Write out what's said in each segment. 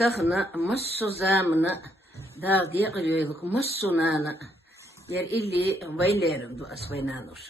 Tahna masso zamna dağdiye qırıyorduk massonana yer illi vaylerim du asvaynanur.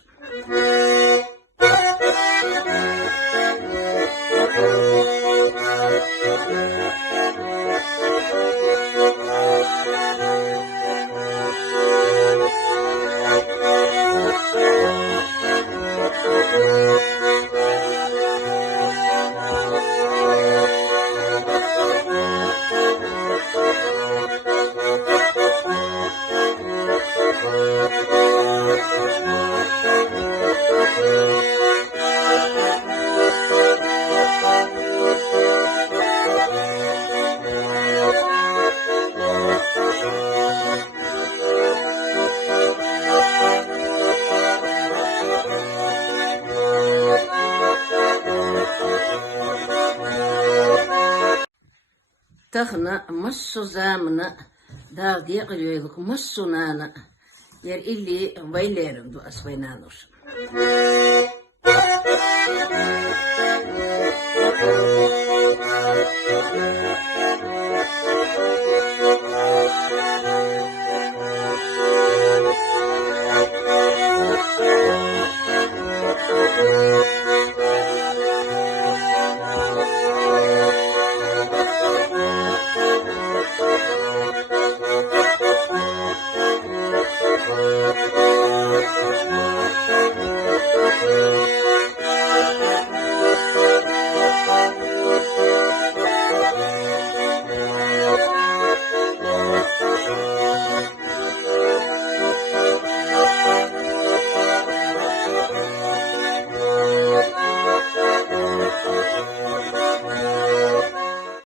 Tahna masso zamna dağdiye qırıyorduk massonana yer illi vaylerim du asvaynanur.